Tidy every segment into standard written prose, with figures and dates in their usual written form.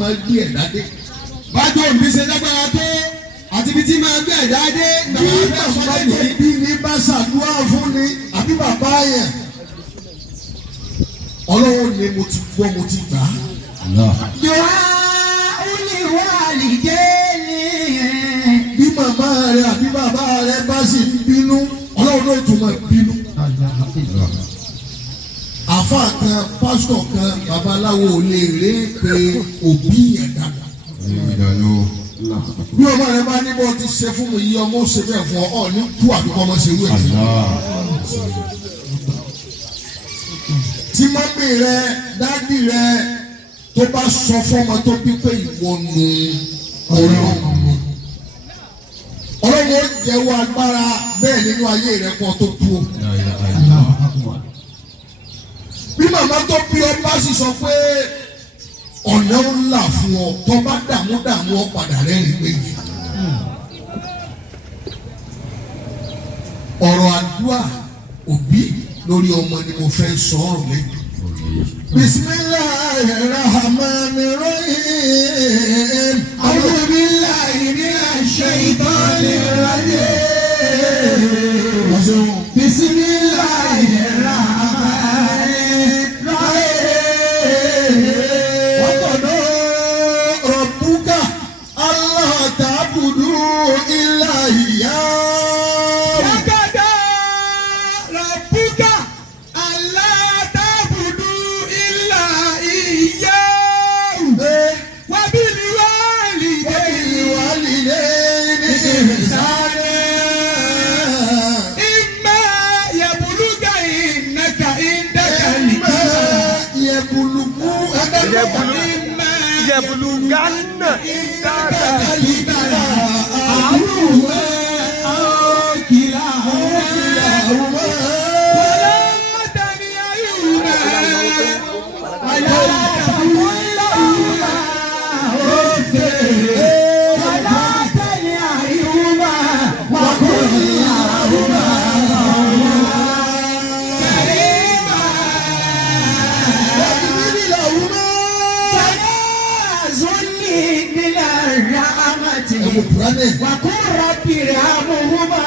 máa gbé ẹ̀dá dé. bájọ́ òbí ṣe lágbára tó àti ibi tí máa gbé ẹ̀dá dé. bí bàbá yẹn bí ní bá ṣàdúrà fún ni àbí bàbá yẹn. Ọlọ́run ni mo ti gbọ́ mo ti gbà á. Dùwà olùwà àlìjẹ́ ni. Bí màmá rẹ àbí bàbá rẹ bá sì ń bínú, Ọlọ́run ló tún máa bínú. Àfáà kan, pásítọ̀ kan, babaláwo ò lè ré pé òbí yẹn dàgbà. Bí ọmọ rẹ bá ní bọ́ ti ṣe fún mi yí ọmọ ṣe bẹ́ẹ̀ fún ọ ní kú àbíkọ́ ọmọ ṣe wú ẹ̀ sí. Tí mọ́mí rẹ, dádì rẹ tó bá sọ fọ́mọ tó bí pé ìwọ nù Ọlọ́run. Ọlọ́run ó jẹ́wọ́ agbára bẹ́ẹ̀ nínú ayé rẹ kó tó kú. Bí màmá tó bí ọ bá sì sọ pé ọ̀nà ńlá fún ọ tó bá dààmú ọ padà rẹ́rìn méjì. Ọ̀rọ̀ àdúrà òbí lórí ọmọ ni mo fẹ́ sọ ọ̀rọ̀ lẹ́yìn. Bismillahirrahmanirrahim. A'udhu billahi minash shaitanir rajim. Bismillahirrahmanirrahim. Wa qada rabbuka alla ta'budu illa iyyah. يبلغن أحدهما أو كلاهما ولا تنهرهما ولا تقل لهما أف ولا تنهرهما وقل لهما كريما واغفر لهما من الرحمة وقل رب ارحمهما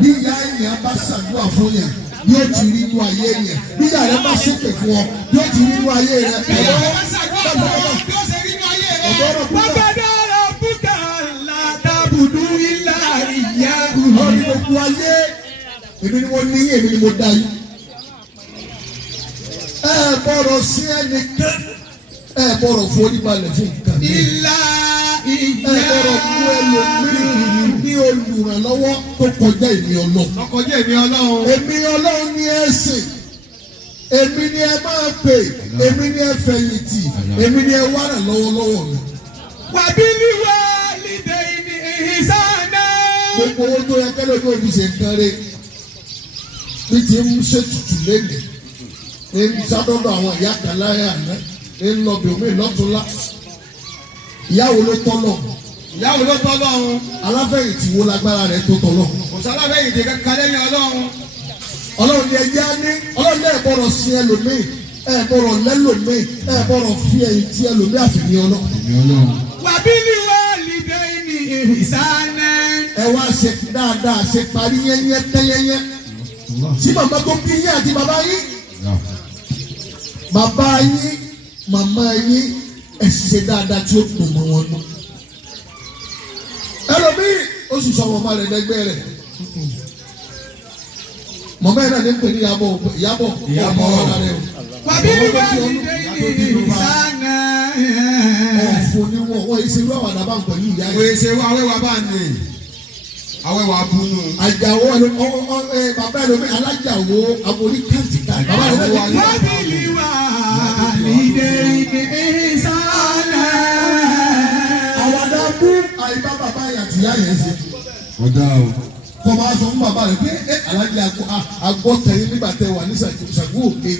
bí ìyá ènìyàn bá ṣàdúrà fún yẹn yóò ti rí inú ayé yẹn bí ìyá rẹ bá ṣépè fún ọ yóò ti rí inú ayé rẹ. Wàgbàdàrà bùkà látàbùdú ilà ìyá. Ọ̀rọ̀ ni gbogbo ayé èmi ni mo ní èmi ni mo dá yín. Ẹ bọ̀rọ̀ sí ẹnìkan ẹ bọ̀rọ̀ forí balẹ̀ fún nǹkan mi. Ilà ìyá. Ẹ bọ̀rọ̀ fún ẹlòmíì ní olùrànlọ́wọ́ tó kọjá èmi Ọlọ́run. ọkọjá èmi Ọlọ́run. Èmi Ọlọ́run ni ẹ sìn. Èmi ni ẹ máa pè. Èmi ni ẹ fẹ̀yìntì. Èmi ni ẹ wá ràn lọ́wọ́lọ́wọ́ mi. Wàbílí wá lídé ní ìsànà. Gbogbo owó tó yẹ kẹ́lẹ́ tó fi ṣe nǹkan rẹ̀ bí ti ń ṣètùtù lẹ́nu ní sádọ́dọ̀ àwọn ìyá kan láyé àná ní lọ́bì omi lọ́túnlá. Ìyáwó ló tọ́lọ̀. ìyàwó ló tọ́ lọ́run. Aláfẹ̀yìntì wo lágbára rẹ̀ tó tọ́lọ̀. kò sálábẹ́yìntì kankan lẹ́yìn Ọlọ́run. Ọlọ́run ni ẹja ní Ọlọ́run ní ẹ̀bọ̀rọ̀ sí ẹlòmíì ẹ̀bọ̀rọ̀ lẹ́lòmíì ẹ̀bọ̀rọ̀ fi ẹ̀yìn tí ẹlòmíì àfìmí Ọlọ́run. Wàbílí wá lídé ní ìsànà. Ẹ wá ṣe dáadáa ṣe parí yẹ́nyẹ́ tẹ́yẹ́yẹ́ sí màmá tó bí yín àti bàbá yín. Bàbá yín màmá yín ẹ ṣe dáadáa tí ó dùn mọ́ wọn nù. Ẹlòmíì ó sì sọ màmá rẹ̀ lẹ́gbẹ́ rẹ̀. Màmá yẹn náà ní pè ní ìyàbọ̀ ọ̀rọ̀ rẹ̀ o. Wàbílí wá lídé ní ìsànà. Ọ̀fun ni wọ́n ìṣerú àwọn àdàbà ń pẹ̀lú ìyá wọ́n yẹn. ṣe awẹ́wà bá ní awẹ́wà búnú. Àjàwó bàbá ẹlòmíì alájàwó aborí kàǹtìkà. Bàbá rẹ̀ wà ní. Wàbílí wá lídé ní ìsànà. Àwọn àdàbù àìbá bàbá yẹn àti ìyá yẹn ṣe. ọ̀dà o. kọ́ máa sọ fún bàbá rẹ̀ pé alájí àgọ́ tẹ̀yìn nígbà tẹ̀ wà ní Ṣàngó Òde.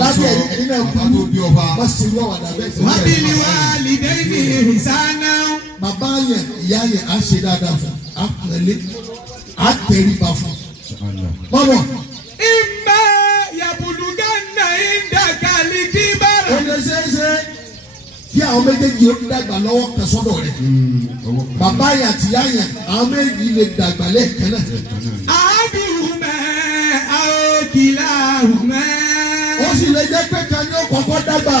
lábẹ́ ẹ̀yin náà kú wọ́n sì wọ́n wà lábẹ́ ìfẹ́. wọ́n bí ni wá lìdẹ́ ní ìsáná. bàbá yẹn ìyá yẹn á ṣe dáadáa fún á pẹ̀lẹ́ á tẹríba fún. mọ́mọ́. ìmọ̀ yabulugana ìdàkàlì kí bára. ó lè ṣeéṣe kí àwọn méjèèjì ó dàgbà lọ́wọ́ kan sọ́dọ̀ rẹ̀. bàbá yẹn àti ìyá yẹn àwọn méjèèjì lè dàgbà lẹ́ẹ̀kan náà. àádùrùmẹ́ àókìláhùmẹ́. ó sì lè jẹ́ pé kan ní ó kọ́kọ́ dàgbà.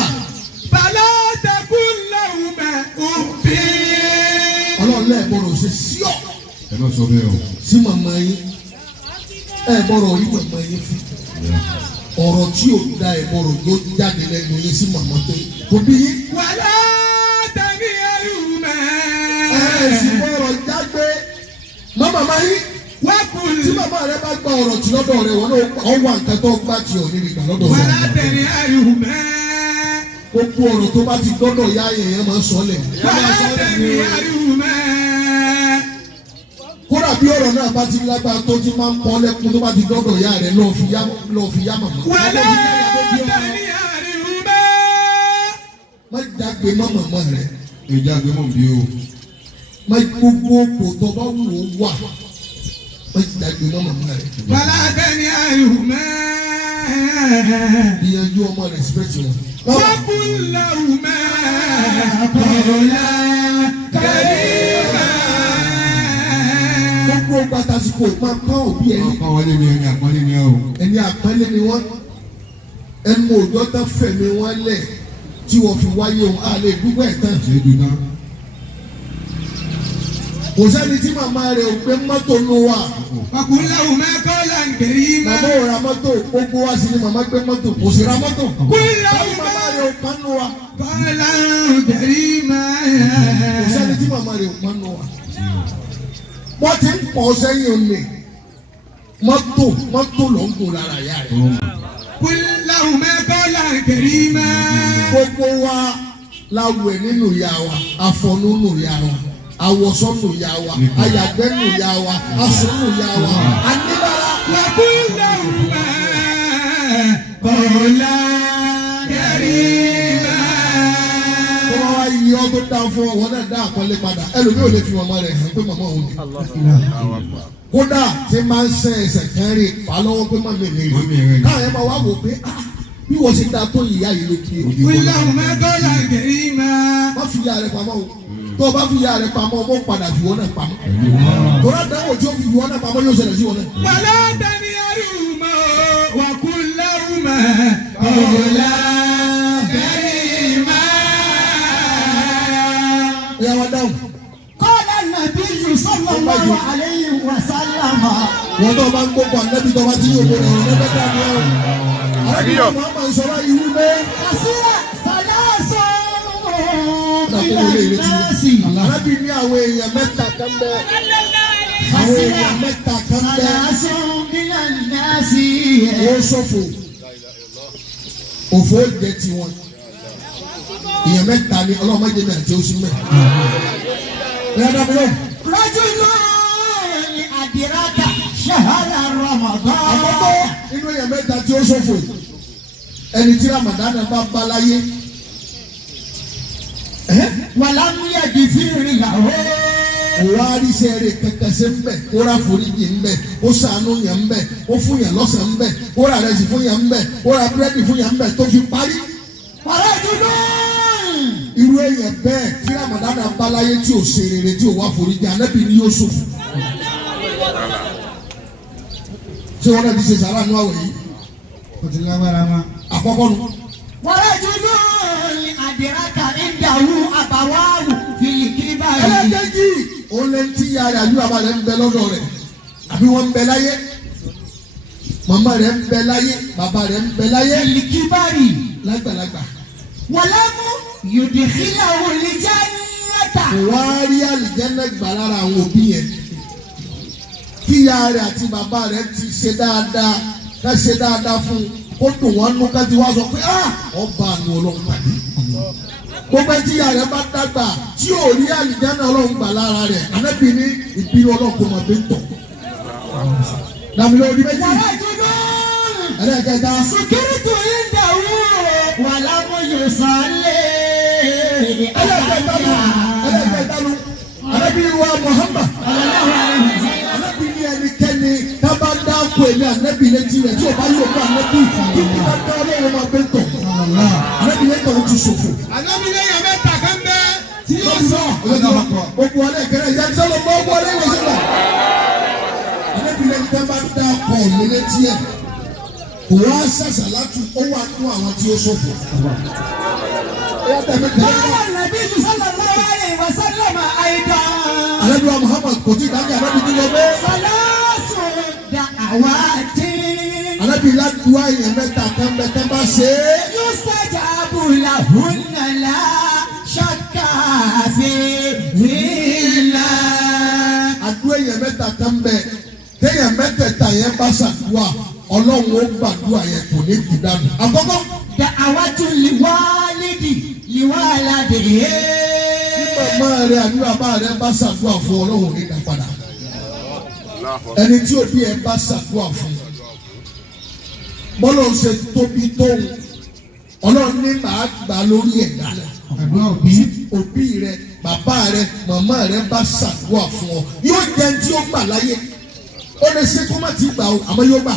fàlọ́ tẹkùnlẹ́hùmẹ́ òfin. ọlọ́run lẹ́ẹ̀bọ̀rọ̀ ṣe sí ọ̀. ẹ má sọ bẹ́ẹ̀ o. sí màmá yín ẹ̀bọ̀rọ̀ yín màmá yín fún. ọ̀rọ̀ tí ò da ẹ̀bọ̀rọ̀ yóò jáde lẹ́nu yín sí màmá tó yín. kò bí yín. wàlá tẹ̀mí ẹ̀rùmẹ́. sì bọ̀rọ̀ jágbe má màmá yín. wákùn. tí màmá rẹ bá gba ọ̀rọ̀ tí lọ́dọ̀ rẹ wọn náà ọwọ́ nǹkan tó gbà tí ò ní ìgbà lọ́dọ̀ rẹ. wàlá tẹ̀mí ẹ̀rùmẹ́. gbogbo ọ̀rọ̀ tó bá ti gbọ́dọ̀ yá yẹn máa ń sọ lẹ̀. wàlá tẹ̀mí ẹ̀rùmẹ́. kódà bí ọ̀rọ̀ náà bá ti lágbára tó ti máa ń pọ́n lẹ́kún tó bá ti gbọ́dọ̀ yá rẹ lọ́ọ́ fi yá màmá. wàlá tẹ̀mí ẹ̀rùmẹ́. má jágbe má màmá rẹ. ẹ jágbe mọ̀ bí o. má gbogbo kò tó bá wù ó wà má jágbe má màmá rẹ. wàlá tẹ̀mí ẹ̀rùmẹ́. ìyẹnjú ọmọ respect wọn. wákùn lẹ́hùmẹ́. kọ̀ọ̀lá kẹ́rìmẹ́. gbogbo pàtàkì máa kọ́ òbí ẹni. àpọ́nlé ni ẹni àpọ́nlé ni ẹ o. ẹni àpọ́nlé ni wọ́n ẹnu òjò tán fẹ̀mí wọn lẹ̀ tí wọ́n fi wáyé wọn á lè dúpọ̀ ẹ̀ tán. ṣé dùn tán. kò sẹ́ni tí màmá rẹ̀ ò gbé mọ́tò nù wa. wákùn lẹ́hùmẹ́ kọ́ọ̀lá kẹ́rìmẹ́. màmá ò ra mọ́tò gbogbo wa sì ni màmá gbé mọ́tò kò sì ra mọ́tò. kùn táwọn lẹ́hùmẹ́. màmá rẹ̀ ò pa nù wa. kọ́ọ̀lá kẹ́rìmẹ́. kò sẹ́ni tí màmá rẹ̀ ò pa nù wa. wọ́n ti ń pọ̀ sẹ́yìn òní mọ́tò ló ń gùn lára ìyá rẹ̀. kùn lẹ́hùmẹ́ kọ́ọ̀lá kẹ́rìmẹ́. gbogbo wa la wẹ̀ nínú ìyá wa afọ̀nù nínú ìyá wa awọ̀sọ́ nínú ìyá wa ayàgbẹ́ nínú ìyá wa aṣọ nínú ìyá wa aníbàárà. wákùn lẹ́hùmẹ́ kọ́ọ̀lá kẹ́rìmẹ́. tó bá wá yí ọ tó dáa fún ọ wọn náà dá àpọ́nlé padà ẹlòmíì ò lè fi màmá rẹ̀ hàn pé màmá òun ni. kódà tí máa ń sẹ́ ẹsẹ̀ kan rí fà lọ́wọ́ pé má mi lè rí káwọn yẹn máa wá wò pé bí wọ́n ṣe dáa tó ìyá yìí ló kí o. kùn lẹ́hùmẹ́ kọ́ọ̀lá kẹ́rìmẹ́. má fi ìyá rẹ̀ pamọ́ o tó o bá fi ìyá rẹ̀ pamọ́ o mọ̀ padà fi wọ́n náà pamọ́. tọ́lá dáwọ̀ tí o fi wọ́n náà pamọ́ yóò ṣẹlẹ̀ sí wọn náà. wàlá tẹ̀mí ẹ̀rùmẹ́. wákùn lẹ́hùmẹ́ kọ́ọ̀lá kẹ́rìmẹ́. ìyá wa dáhùn. Qala an-nabiyyu sallallahu alayhi wa sallam. wọ́n tó bá ń gbogbo ànábì tó bá ti yóò gbogbo ọ̀rọ̀ lẹ́gbẹ̀ẹ́ dàbí ẹ̀rọ. arábìnrin Muhammad ń sọ̀rọ̀ ìlú pé. Kasira salasun arábìnrin ní àwọn èèyàn mẹ́ta kan bẹ́. àwọn èèyàn mẹ́ta kan bẹ́. salasun minan nasi. wọ́n ṣòfò òfò jẹ́ tiwọn. èèyàn mẹ́ta ni ọlọ́mọdé mi àti oṣù mẹ́. Rajulun adraka shahra Ramadan. àkọ́kọ́ inú èèyàn mẹ́ta tí ó ṣòfò ẹni tí Ramadan bá bá láyé. Walam yaghfir lahu. òwò àríṣẹ́ kankan ṣe ń bẹ̀ kó ra foríjì ń bẹ̀ kó ṣàánú yẹn ń bẹ̀ kó fún yẹn lọ́sàn ń bẹ̀ kó ra rẹsì fún yẹn ń bẹ̀ kó ra búrẹ́dì fún yẹn ń bẹ̀ tó fi parí. Wa rajulun. irú èèyàn bẹ́ẹ̀ tí Ramadan bá láyé tí ò ṣe rere tí ò wá foríjì Ànábì ni yóò ṣòfò. ṣé wọn náà ti ṣe sàrà nù àwẹ̀ yìí? ó ti lágbára ma. àkọ́kọ́ nu. Wa rajulun adraka indahu abawahu fil kibari. ẹlẹ́dẹ́jì òun lè ti ya rẹ̀ àbí bàbá rẹ̀ ń bẹ lọ́dọ̀ rẹ̀ àbí wọ́n ń bẹ láyé màmá rẹ̀ ń bẹ láyé bàbá rẹ̀ ń bẹ láyé Fil kibari. lágbàlagbà. Walam yudkhilahu al-jannata. kò wá rí àlìjẹ́nà gbà lára àwọn òbí yẹn kíyà rẹ̀ àti bàbá rẹ̀ ti ṣe dáadáa ká ṣe dáadáa fún kó dùn wọ́n nú ká ti wá sọ pé ọba àánú Ọlọ́run pàdé. gbogbo ẹtí ìyá rẹ̀ bá dàgbà tí ò rí àlìjẹ́nà Ọlọ́run gbà lára rẹ̀ Ànábì ní ìbínú Ọlọ́run kò mọ̀ bí ń tọ̀. dàbílẹ̀ òdi méjì. ورجل ẹlẹ́kẹta. سكرت عنده ولم يصلي ẹlẹ́kẹta lu Ànábì wa Muhammad. Ànábì ní ẹnikẹ́ni tábà dáko èmi Ànábì létí rẹ̀ tí o bá yóò bá Ànábì kí ni bá dá ọlọ́run máa bẹ́ tọ̀. Ànábì lẹ́tọ̀ o ti ṣòfò. Ànábì lẹ́yìn mẹ́ta kan bẹ́ẹ̀ tí yóò sọ. Gbogbo alẹ́ kẹrẹ ìyá sọ́lọ́ mọ́ ọgbọ́n alẹ́ ìwé sílẹ̀. Ànábì lẹ́yìn tábà dáko èmi létí ẹ̀ kò wá ṣàṣà láti ó wà nínú àwọn tí ó ṣòfò. قال النبي صلى الله عليه وسلم أيضا Ànábì wa Muhammad kò tí ì dájú Ànábì tí lọ bẹ́ẹ̀. ثلاث دعوات Ànábì ládùúgbò èèyàn mẹ́ta kan bẹ tẹ́ bá ṣe é. يستجاب لهن لا شك فيهن. Àdúrà èèyàn mẹ́ta kan bẹ téèyàn mẹ́tẹ̀ẹ̀ta yẹn bá ṣàdúrà Ọlọ́run ó gbàdúrà yẹn kò ní kú dànù. Àkọ́kọ́. دعوة لوالد لوالده. Màmá rẹ̀ àdúrà bá rẹ̀ bá ṣàdúrà fún Ọlọ́run ní ìdápadà. Ẹni tí òbí ẹ bá ṣàdúrà fún bọ́lọ̀ ṣe tóbi tóun Ọlọ́run ní màá gbà lórí ẹ̀ dáná. Òbí rẹ̀ bàbá rẹ̀ màmá rẹ̀ bá ṣàdúrà fún ọ yóò jẹ́ tí ó gbà láyé. Ó lè ṣe kó má ti gbà o àmọ́ yóò gbà.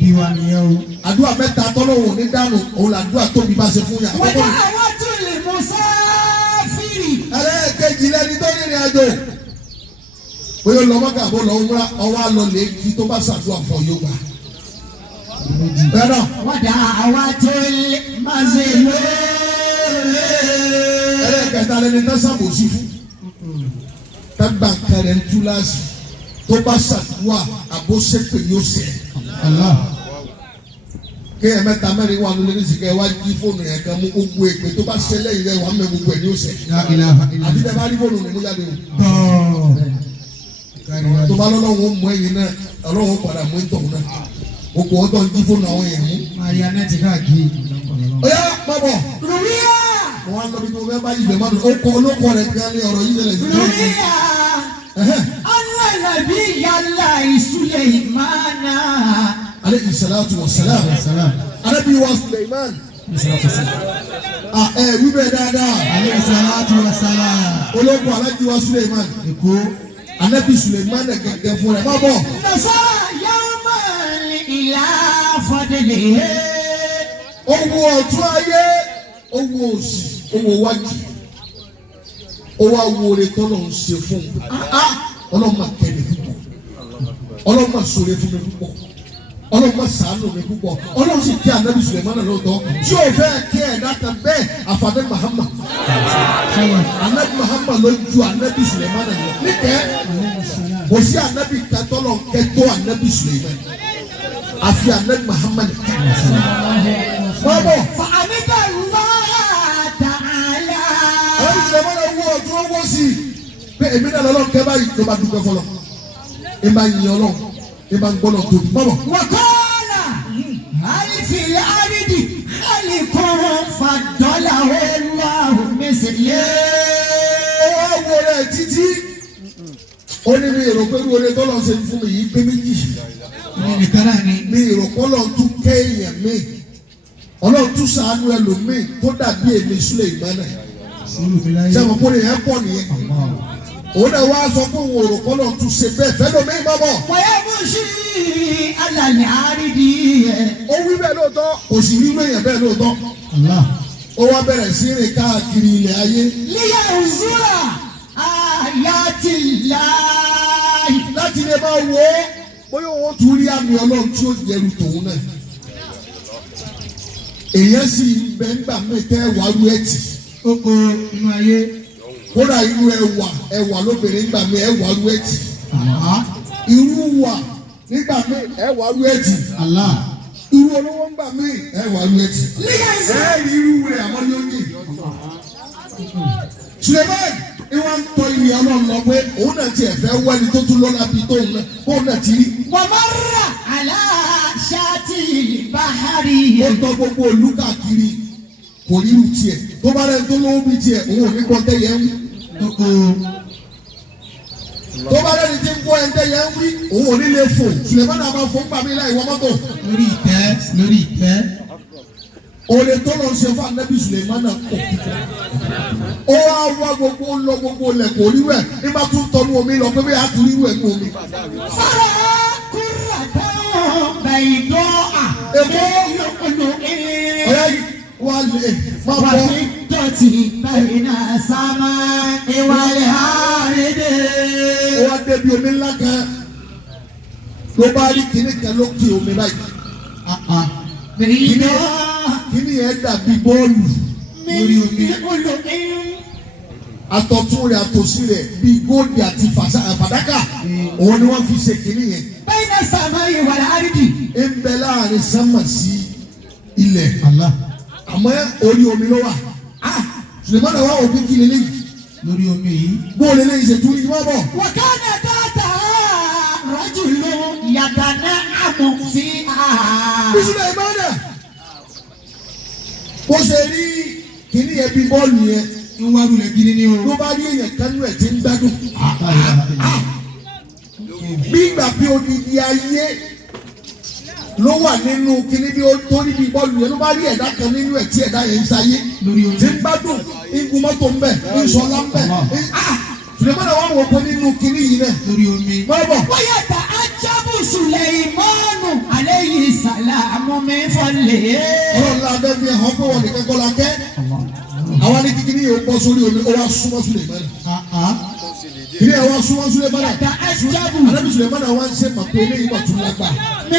Bí wa nìyẹn o. Àdúrà mẹ́ta tọ́lọ́wọ̀ ní dànù òun làdúrà tóbi bá ṣe fún yà. ودعوة للمسافر. Ẹlẹ́ẹ̀kejì lẹ́ni tó rìnrìn àjò. Bóyá lọ́mọ́gà bó lọ wúrà ọwọ́ àlọ́ lè kí tó bá ṣàdúrà fún yóò gbà. Bẹ́ẹ̀ náà. ودعوة المظلوم. Ẹlẹ́ẹ̀kẹta lẹ́ni tó ṣàbòsí fún. Tágbà kẹrẹ̀ ń tú láàsì tó bá ṣàdúrà àbóṣépè yóò ṣẹ. Kéèyàn mẹ́ta mẹ́rin wà lórí ìsìnkẹ́ wá jí fóònù yẹn kan mú gbogbo èpè tó bá ṣẹlẹ̀ yìí rẹ̀ wà mẹ́ gbogbo ẹ̀ ní òṣè. Àti tẹ́ bá rí fóònù ní mújáde o. Tó bá lọ́wọ́ wọn mú ẹyin náà ọlọ́wọ́ padà mú ìtọ̀hún náà. Gbogbo ọ̀tọ̀ ń jí fóònù àwọn èèyàn mú. Àyà náà ti káàkiri. Ó yá pàbọ̀. Rúbíà. Wọ́n á lọ bí mo fẹ́ bá yìí bẹ̀ máa dùn. Ó kọ olóko rẹ̀ gan ni ọ̀rọ̀ yìí lẹ̀ sí. Rúbíà. Nàbí yàrá ìsúlẹ̀ ìmáàna. Aleyhi salatu wa salam. Anabi wa Suleiman. Wíbẹ̀ dáadáa. Aleyhi salatu wa salam. Ológun Alhaji wa Suleiman. Èkó. Anabi Suleiman gẹ́gẹ́ fún rẹ̀. Má bọ̀. Nasara yawma ila fadlihi. Owó ọ̀tún ayé, owó òsì, owó wájú. Owó awore tọ́lọ̀ ń ṣe fún un. Ọlọ́mọ kẹ́mi púpọ̀. Ọlọ́mọ sọ̀rọ̀ fún mi púpọ̀. Ọlọ́mọ ṣàánú mi púpọ̀. Ọlọ́mọ sì kí Anabi Suleiman lọ́tọ̀. Tí o fẹ́ kí ẹ̀dá kan bẹ́ẹ̀ àfàdé Muhammad. Anabi Muhammad ló ju Anabi Suleiman lọ. Níkẹ́ kò sí Anabi katọ́lọ̀ kẹ́tọ́ Anabi Suleiman. Àfi Anabi Muhammad. Bọ́bọ̀. Fa'amida Allah ta'ala. Anabi Suleiman wọ ọdún ọwọ́ sí i. Pé èmi náà lọ́lọ́ kẹ́ báyìí ló bá dúpẹ́ fọlọ́. Ẹ máa yin Ọlọ́run. Ẹ máa ń gbọ́dọ̀ tóbi. Bọ́bọ̀. Wàkọ́ọ̀là àìfìlẹ̀ àrídì àlìkùn fàdọ́là ọlọ́run mẹ́sẹ̀lẹ̀. Ó wá wo rẹ̀ títí. Ó ní mi èrò pé wọlé tọ́lọ̀ ṣe fún mi yìí pé méjì. Ní nìkan náà ni. Mi èrò pọ́lọ̀ tún kéèyàn mi. Ọlọ́run tún ṣàánú ẹlòmíì tó dàbí èmi Suleiman. Sẹ́wọ̀n kó lè yẹn pọ̀ nìyẹn. Òun náà wá sọ fún òun òrò kọ́lọ̀ tún ṣe bẹ́ẹ̀ fẹ́ lómi bọ́bọ̀. Wọ́yẹ́ mú sí alàlẹ́ àrídì ẹ̀. Ó wí bẹ́ẹ̀ lóòótọ́. Kò sì rí wéyàn bẹ́ẹ̀ lóòótọ́. Ó wá bẹ̀rẹ̀ sí rìn káàkiri ilẹ̀ ayé. Líyà òzúrà àyàtì láàyè. Láti lè máa wo bóyá òun tún rí àmì Ọlọ́run tí ó jẹrù tòun náà. Èèyàn sì bẹ́ẹ̀ ń gbà mí tẹ́ wàá rú ẹ̀tì. Oko inú ayé. Kódà irú ẹwà lóbìnrin nígbà mi ẹwà rú ẹtì. Irú wà nígbà mi ẹwà rú ẹtì. Irú olówó nígbà mi ẹwà rú ẹtì. Ẹ̀ẹ́rì irú rẹ̀ àwọn yóò ní. Suleiman ìwà ń tọ́ ìwé Ọlọ́run lọ pé òun náà ti ẹ̀fẹ́ wẹ́ni tó tún lọ́la bíi tóun náà bóun náà ti rí. Wàmárà aláṣàtì báhárì. Ó tọ́ gbogbo olú káàkiri kò rí irú tiẹ̀ tó bá rẹ̀ tó lówó bíi tiẹ̀ òun ò ní gbọ́ tẹ́yẹ ń. tó bá lẹ́ni tí ń gbọ́ ẹ̀ńtẹ́ yẹn ń wí òun ò ní lè fò Sulemana máa fò ń gbà mí láì wọ mọ́tò. lórí ìtẹ́. Òde tó lọ ṣe fún Ànábì Sulemana kọ̀ ó wá wá gbogbo lọ gbogbo lẹ̀ kò rí wẹ̀ nígbà tó ń tọ́nu omi lọ pé bí a tún rí wẹ̀ ní omi. Fara kúrò táwọn bẹ̀yìndọ́ Èkó ọ̀rẹ́ wa lè má wà bọ́. sí dọ̀tí bẹ̀yìn náà sámá ìwàlẹ̀ àrídẹ́. Ó wá débi omi ńlá kan ló bá rí kíní kan lókè omi báyìí. Kíní yẹn dàbí bọ́ọ̀lù lórí omi. Àtọ̀tún rẹ̀ àtòsí rẹ̀ bíi góòdì àti fàdákà òun ni wọ́n fi ṣe kíní yẹn. bẹ́ẹ̀ náà sámá ìwàlẹ̀ àrídẹ́. Ń bẹ láàrin sánmà sí ilẹ̀. Àmọ́ orí omi ló wà. Sulemana wà òbí kí lélẹ́yìí. lórí omi yìí. Bóòlù eléyìí ṣe tún yìí wọ́n bọ̀. wàkánà dáadáa rajulu yàtàná àmọ̀fí Bí Sulemana bó ṣe rí kíní yẹn bí bọ́ọ̀lù yẹn ń wá rúlẹ̀ gidi ní o. ló bá rí èèyàn kánú ẹ̀ tí ń gbádùn. Bí ìgbà bí odidi ayé ló wà nínú kíní bí ó tó níbi bọ́ọ̀lù yẹn ló bá rí ẹ̀dá kan nínú ẹ̀ tí ẹ̀dá yẹn ń sáyé lórí omi. tí ń gbádùn igun mọ́tò ń bẹ̀ ń sọlá ń bẹ̀. Sulemana wà wọ̀ pé nínú kíní yìí náà. lórí omi. Bọ́ọ̀bọ̀ wáyàtà ajábù Sùlẹ̀mánù alayhi sàlámù mi fọlẹ̀. ọlọ́run la bẹ́ẹ̀ fi hàn pé wọ́n nìkan kọ́ la kẹ́. Àwọn ní kíní yìí ó bọ́ sórí omi ó wá súnmọ́ Sulemana. Kíní yẹn wá súnmọ́ Sulemana. wáyàtà ajábù Ànábì Sulemana wá ń ṣe màpé eléyìí wà tún lágbà. mi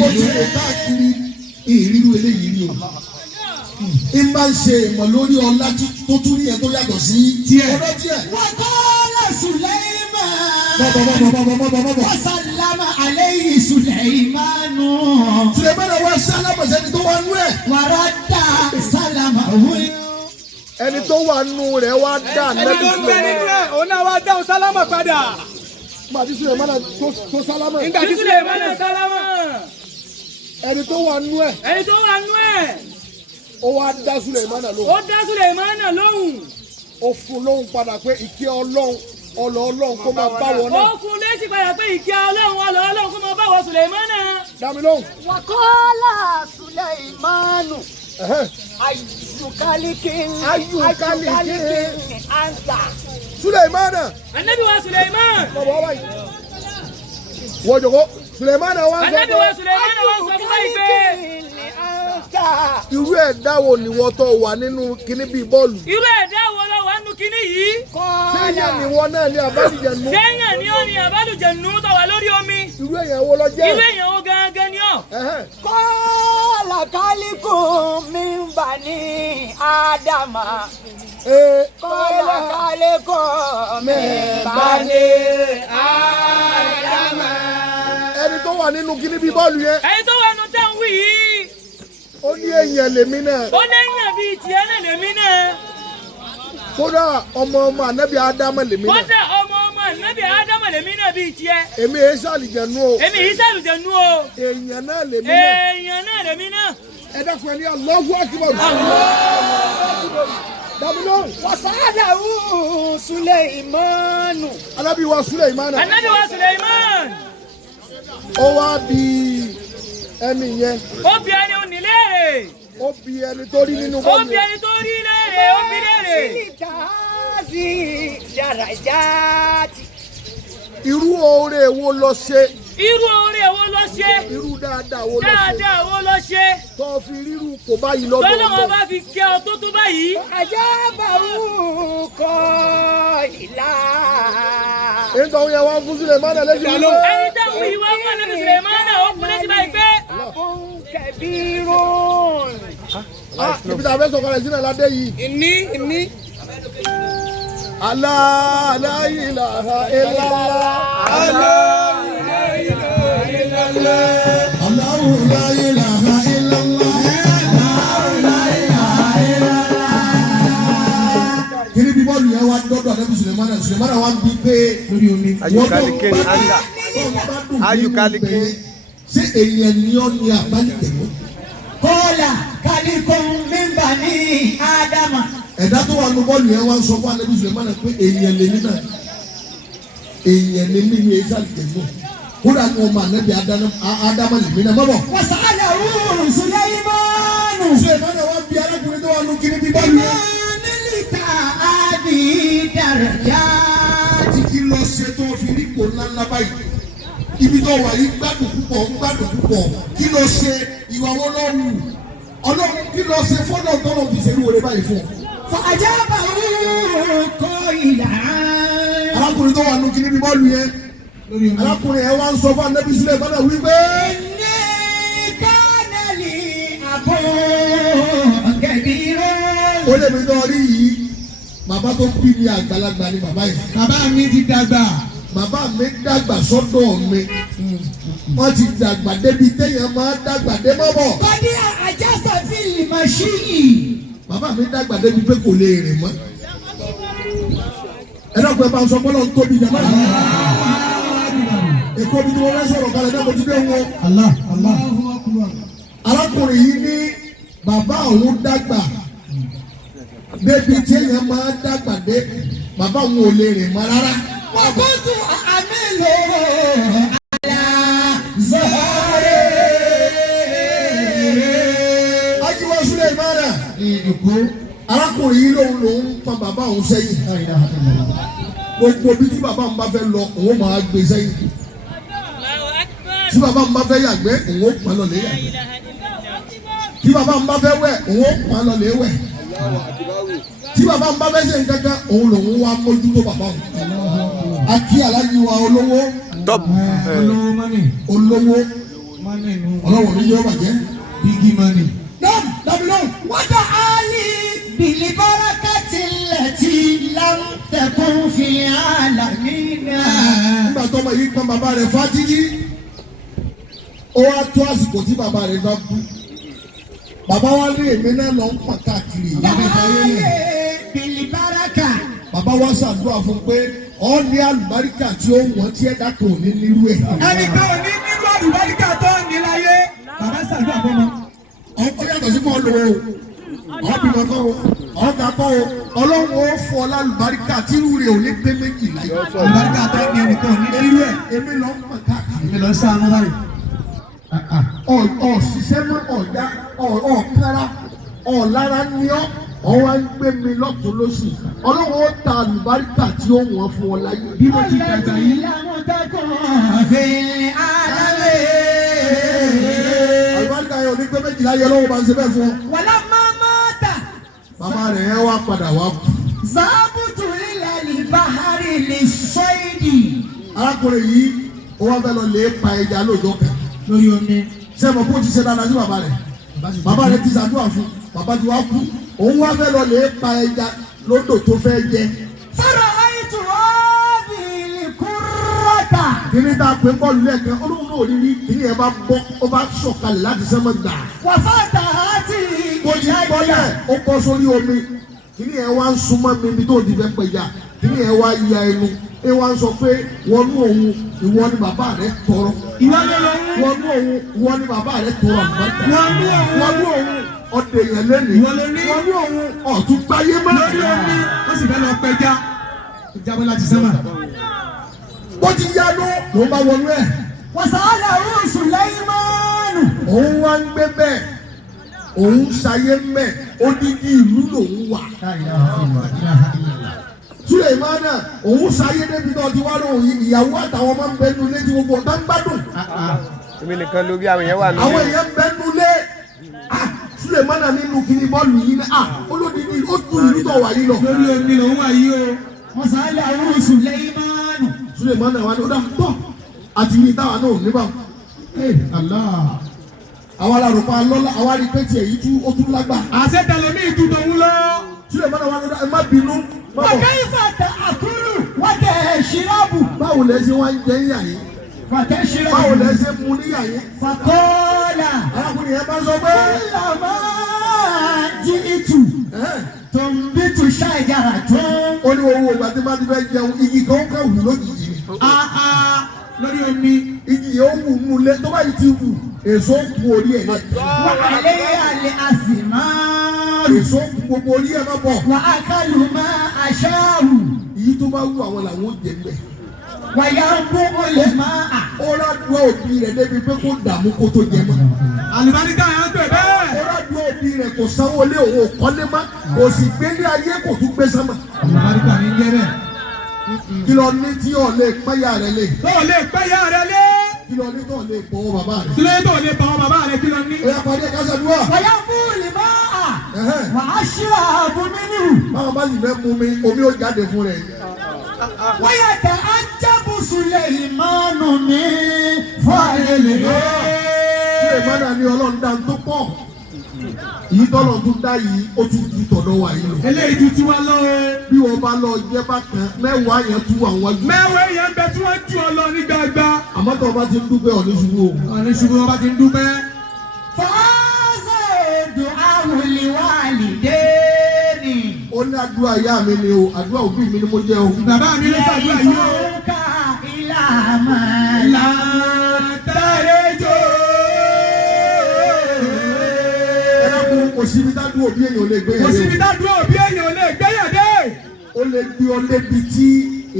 Bó ti fọlẹ̀. lè káàkiri ìrírí eléyìí rí o. Ń bá ń ṣe ìmọ̀ lórí ọlá tó tún ní ẹ̀ tó yàtọ̀ sí Tiẹ̀. ọ̀dọ́ tiẹ̀. wàkọ́lá Sùlẹ̀mánù. Bọ́bọ̀. wàsálàmà alayhi Sùlẹ̀mánù. Sulemana wá sálámà sẹ́ni tó wá nú ẹ̀. wàràdà sálàmà wí. Ẹni tó wà nú rẹ̀ wá dà ẹni tó ń bẹ nínú ẹ̀ òun náà wá dáhùn sálámà padà. Nígbà tí Sulemana tó sálámà. nígbà tí Sulemana sálámà Ẹni tó wà nú ẹ̀ ẹni tó wà nú ẹ̀ ó wá dá Sulemana lóhùn. ó dá Sulemana lóhùn. Ó fún lóhùn padà pé ìkẹ́ Ọlọ́run Ọlọ́run kó máa bá wọn ó náà. fún lésì padà pé ìkẹ́ Ọlọ́run kó máa bá wọ Sulemana. Dá mi lóhùn. Wàkọ́lá Sùlẹ̀mánù ayùkálíkìn àǹtà. Sulemana. Ànábì wa Suleiman. Bọ̀bọ̀ wáyé. Wọ́n jòkó. Sulemana wá ń sọ Ànábì wa Suleiman wá sọ fún báyìí pé irú ẹ̀dá wo ni wọ́n tó wà nínú kíní bíi bọ́ọ̀lù. irú ẹ̀dá wo ló wà nínú kinní yìí. Sẹ́yìn ni wọ́n náà ní abájìjẹ̀nu. sẹ́yìn ni ó ní àbálùjẹ̀nu tó wà lórí omi. Irú èèyàn wo lọ jẹ́. irú èèyàn wo gangan ni ọ́. Kọ́lá kálíkùn mi ń bà ní Ádámà. Kọ́lá kálíkùn mi ń bà ní Ádámà. Ẹni tó wà nínú kíní bíi bọ́ọ̀lù yẹn. ẹni tó wà nù tẹ́ ń wí yìí. Ó ní èèyàn lèmi náà. ó lẹ́yìn bíi tiẹ̀ náà lèmi náà. Kódà ọmọ Ànábì Ádámà lèmi náà. kódà ọmọ Ànábì Ádámà lèmi náà bíi tiẹ̀. Èmi èé sàlìjẹ̀nu o. èmi yìí sàlùjẹ̀nu o. Èèyàn náà lèmi náà. èèyàn náà lèmi náà. Ẹ dákun ẹni Allahu Akbar. Dábìlóhùn. Wàsálàwù Sùlẹ̀mánù. Ànábì wa Sulemana. Ànábì wa Suleiman. Ó wá bí ẹni yẹn. ó bi ẹni ò ní léèrè. Ó bí ẹni tó rí nínú ó bọ́ọ̀lù bi yẹn. ẹni tó rí léèrè. ó bi léèrè. Sílíkàásì dàrájáàtì. Irú oore wo lọ ṣe. irú oore wo ló ṣe. Irú dáadáa wo lọ ṣe. dáadáa wo ló ṣe. Tó fi rírú kò báyìí lọ́dọ̀ tọ́lọ́wọ́ bá fi kẹ́ ọ tó tó báyìí. Àjábàrú kọ́ ìlà. Èyí tó ń yẹ wá fún Sulemana lẹ́sìn wípé. ẹni táwọn ìwà fún Ànábì Sulemana ó kún létí báyìí pé. Kẹ̀bírún. Ibi tá a fẹ́ sọ̀kalẹ̀ sínú aládé yìí. ìní. La ilaha illallah. Allahu la ilaha illallah. Kiri bí bọ́ọ̀lù yẹn wá dọ́dọ̀ Ànábì Sulemana. Sulemana wá ń bí pé. lórí omi. Ayùkálíkì. Ṣé èèyàn ni ọ́ ní àbálìkẹ̀mọ́? Kọ́lá kálíkùn mi ń bà ní Ádámà. Ẹ̀dá tó wà nínú bọ́ọ̀lù yẹn wá ń sọ fún Ànábì Sulemana pé èèyàn lèmi náà. èèyàn ní mímí ẹ̀sà ìjẹ̀mú kódà ní ọmọ ànábì ádámà lèmi náà mọ́bọ̀. wọ́n sàálà òun Sùlẹ́ìmánù. Sùlẹ́ìmánù wá bí arákùnrin tó wà nù kíní bí bọ́ọ̀lù yẹn. nílìkà àbí dàrẹ́jà. kí lọ ṣe tó fi rí kò ńláńlá báyìí ibi tó wà yìí gbádùn púpọ̀ kí lọ ṣe ìwà wọn lọ́wọ́ ọlọ́run kí lọ ṣe fọ́nà tọ́lọ̀ fi ṣerú wọlé báyìí fún ọ. fàjábà kọ́ ìlà. arákùnrin tó wà nù kíní bí bọ́ọ̀lù yẹn arákùnrin ẹ̀ wá ń sọ fún anábì Sùlẹ́ìmánù wípé. ní kánẹ́lì àbọ̀ kẹ̀bíró. ó lè mi náà rí yìí bàbá tó bí mi àgbàlagbà ni bàbá yìí. bàbá mi ti dàgbà. bàbá mi dàgbà sọ́dọ̀ mi wọ́n ti dàgbà débi téèyàn máa dàgbà dé mọ́bọ̀. kọ́dí àjẹsà fíìlì màṣíìnì. bàbá mi dàgbà débi pé kò lè rìn mọ́. ẹ dọ́kun ẹ bá ń sọ bọ́lá ń tóbi jàmbá yìí. èkó bí tí wọ́n fẹ́ sọ̀rọ̀ kalẹ̀ náà mo ti dé wọn. arákùnrin yìí ní bàbá òun dàgbà débi téèyàn máa dàgbà dé bàbá òun ò lè rìn mọ́ rárá. wọ́n kó tún àmì lò àlà zọ́ọ̀rẹ́. ajiwa Sùlẹ́ìmánù arákùnrin yìí lòun pa bàbá òun sẹ́yìn gbogbo bí tí bàbá òun bá fẹ́ lọ òun máa gbé sẹ́yìn tí bàbá òun bá fẹ́ yàgbẹ́ òun ó pa lọ lé yàgbẹ́ tí bàbá òun bá fẹ́ wẹ̀ òun ó pa lọ lé wẹ̀ tí bàbá òun bá fẹ́ ṣe nǹkan kan òun lòun wá mójútó bàbá òun. Akí alájí wa olówó olówó ọlọ́wọ́ ní yóò bàjẹ́ bígí mọ́nì. dábìlọ́. wọ́dà áálí bìlì bárakàtì lẹ́tì láǹtẹ̀kùn fi àlàmínà. nígbà tó ọmọ yìí pọn bàbá rẹ̀ fájíjí ó wá tó àsìkò tí bàbá rẹ̀ bá kú bàbá wa ní èmi náà lọ ń pọn káàkiri áálí bìlì bárakà. bàbá wa ṣàdúrà fún pé ọ ní àlùbáríkà tí ó wọ́n tí ẹ̀dá kan ò ní nírú ẹ̀. ẹnìkan ò ní nínú àlùbáríkà tó ń ní láyé. bàbá ṣàdúrà fún mi. ọ yàtọ̀ sí kọ́ lówó o ọ bímọ kọ́ o ọ ga kọ́ o ọlọ́run ó fọ lálùbáríkà tí irú rẹ̀ ò ní pé méjì láyé. àlùbáríkà tó ń ní ẹnìkan ò ní nírú ẹ̀. èmi lọ ń pọn káàkiri. èmi lọ sí àánú báyìí. ṣiṣẹ́ mọ́ ọ̀dá ọ̀kára ọ̀lára ní ọ́ wá ń gbé mi lọ́tún lósì ọlọ́run ó ta àlùbáríkà tí ó wọ́n fún ọ láyé. bí mo ti dàgbà yìí. àlùbáríkà yẹn ò ní gbé méjìlá yẹ lọ́wọ́ bá ń ṣe bẹ́ẹ̀ fún ọ. wàlá máma tà. bàbá rẹ̀ yẹn wá padà wá kú. zaabutu ilẹ̀ ní bahari ní sọ́ìdì. arákùnrin yìí ó wá fẹ́ lọ lè pa ẹja lóòjọ́ kan lórí omi. ṣé mo kó ti ṣe dáadáa sí bàbá rẹ̀ bàbá rẹ̀ ti ṣàdúrà fún bàbá ti wá kú òun wá fẹ́ lọ lè pa ẹja lódò tó fẹ́ jẹ. fọ́nà àìtú ọ́bìlì kúrọ́tà. kíní tá a pè bọ́ọ̀lù lẹ́ẹ̀kan olóhùn náà ò ní rí kíní ẹ bá bọ́ ó bá sọ̀kalẹ̀ láti sẹ́mọ̀ gbà. wà fọ́tà àti bó ti bọ́lẹ̀ ó bọ́ sórí omi kíní ẹ wá ń súnmọ́ mi ibi tó ti fẹ́ pẹja kíní ẹ wá ya ẹnu ẹ wá ń sọ pé wọnú òun ìwọ ni bàbá rẹ tọrọ. wọnú òun ìwọ ni bàbá rẹ tọrọ. wọnú òun ọdẹ yẹn lẹ́nu wọnú òun ọ̀tún gbáyé mọ́. lórí omi ó sì fẹ́ lọ pẹja ìjábọ̀ láti sẹ́mà. bó ti yánú ló bá wọnú ẹ̀. wàsàlà òun Sùlẹ́ìmánù. òun wá ń gbé bẹ́ẹ̀ òun ṣayé mẹ́ odidi ìlú lòun wà. Sùlẹ́ìmánù òun ṣayé débi náà ti wá lóhùn ìyàwó àtàwọn ọmọ ń bẹ nulẹ̀ tí gbogbo ọ̀tá ń gbádùn. èmi nìkan lórí àwọn èèyàn wà nínú. àwọn èèyàn ń bẹ nulẹ̀ Sùlẹ́ìmánù nínú kìíní bọ́ọ̀lù yìí ní olódìní ó tu ìlú tó wà yìí lọ. lórí omi lòun wà yìí o. wàsàlà òun Sùlẹ́ìmánù. Sùlẹ́ìmánù wà ní ọ̀dà pọ̀ àti ní ìtawà náà níbà. àwa la rò pa lọ́la àwa rí pẹ́ntì èyí ó tún lágbà. àṣẹ tẹlẹmí ìtútọ̀ ń lọ. Sùlẹ́ìmánù wà ní ọ̀dà ẹ má bínú. wàkẹ́yìfà tẹ àkúrú wàtẹ̀ ṣíráàbù. báwo lẹ ṣe wá ń jẹ yíyà yín. wàtẹ̀ ṣíráàbù. báwo lẹ ṣe mú níyà yín. fàkọ́ọ̀là. arákùnrin yẹn bá sọ pé. ìlànà jí ìtù. tó ń bí tu ṣàìjára tó. ó ní owó ìgbà tí bá ti fẹ́ jẹun igi kan kàn wù lójijì ni. lórí omi. igi yẹn ó wù nù lé tó bá yìí ti wù èso ń kun orí ẹ̀ náà. wà á lé àlẹ́ àsìmá. èso ń kun gbogbo orí ẹ̀ náà bọ̀. wà á kálù má aṣáàrù. èyí tó bá wù àwọn làwọn ó jẹ mbẹ. wàyà ń bó olè máa. ó rádùn òbí rẹ̀ débi pé kó dààmú kó tó jẹ mọ́. àlùbáríkà yẹn ń pè bẹ́ẹ̀. ó rádùn òbí rẹ̀ kò sanwó lé òun ò kọ́lé mọ́ kò sì gbélé ayé kò tún gbé sánmà. àlùbáríkà ní jẹ́ bẹ́ẹ̀. kí ló ní tí ò lè pẹ́yà rẹ̀ lé. tó lè pẹ́yà rẹ̀ lé. kí ló ní tó lè bọ́ bàbá rẹ̀. kí ló ní tó lè bọ́ bàbá rẹ̀ kí ló ní. ó yà pàdé kásádùá. wàyà ń bó olè máa. wàá ṣíra àbúmínú. báwọn bá sì fẹ́ mú mi omi ó jáde fún rẹ̀. wáyà tẹ ajábùsùn lè ìmánu mi fún àyẹlẹ. ṣé ìmọ̀nà ni ọlọ́run dá tó pọ̀ yìí tọ́lọ̀ tún dá yìí ó tún ju tọ̀dọ̀ wà yìí lọ. eléyìí ju tiwa lọ o. bí wọ́n bá lọ jẹ́ bákan mẹ́wàá yẹn tú àwọn jù. mẹ́wàá yẹn bẹ tí wọ́n ju ọ lọ ní gbàgbà. àmọ́ tó o bá ti ń dúpẹ́ ọ̀ní ṣubú o. ọ̀ní ṣubú wọn bá ti ń dúpẹ́. fọ́ọ̀sẹ̀ èdè àwòlíwàlì dé ni. ó ní àdúrà ìyá mi ni o àdúrà òbí mi ni mo jẹ́ o. bàbá mi ló ṣàdúrà yìí o. ká ilà máa la. látàrẹ́jọ́. kò síbi dádúró bí èèyàn lè gbé yẹn dé. kò síbi dádúró bí èèyàn lè gbé yẹn dé. ó lè gbé ọ débi tí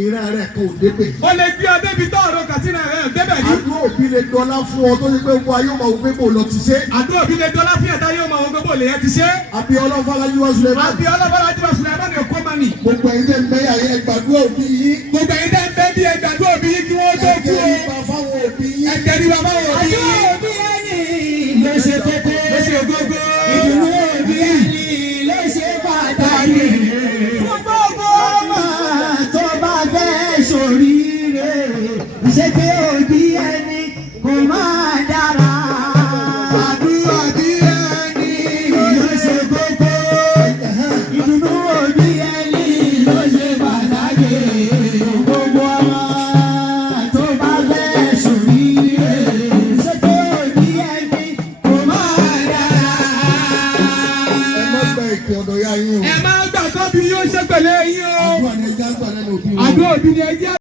ìran rẹ̀ kò débè. ó lè gbé ọ débi tó ọ̀rọ̀ kàtínà rẹ̀ débẹ̀ ní. àdúrà òbí lè dọ́lá fún ọ tó ṣe pé wọ́n ayé ọmọ òwe kò lọ ti ṣe. àdúrà òbí lè dọ́lá fún ẹ̀dá yóò máa wọ gbogbo lè yẹn ti ṣe. àbí ọlọ́fàlájú wa Suleiman. àbí ọlọ́fàlájú wa Suleiman ni òkú mani. gbogbo ẹ̀yin tẹ́ ń bẹ́ yà yẹn gbàdúrà òbí yìí. gbogbo ẹ̀yin tẹ́ ń bẹ́ bí ẹgbàdúrà òbí yìí kí wọ́n tó kú o. ẹ̀jẹ̀ fáwọn òbí yìí. ẹ̀jẹ̀ ní bàbá wọn òbí yìí. òbí ẹni ló ṣe kókó. ló ṣe gógó. ìdùnnú òbí ẹni ló ṣe pàtàkì. fún gbogbo ọmọ tó bá fẹ́ ṣoríire. ṣé pé òbí ẹni kò máa dára. àdúrà bí ẹni ló ṣe kókó. ìdùnnú òbí ẹni ló ṣe pàtàkì. gbogbo ọmọ tó bá fẹ́ ṣoríire. ṣé pé òbí ẹni kò máa dára. ẹ má gba ìpè ọ̀dọ̀ ya yín o. ẹ má gbà kọ́ bí yóò ṣe pẹ̀lẹ́ yín o. àdúrà ni ẹja gbà lẹ́nu òbí wọn. àdúrà òbí ni ẹjẹ́.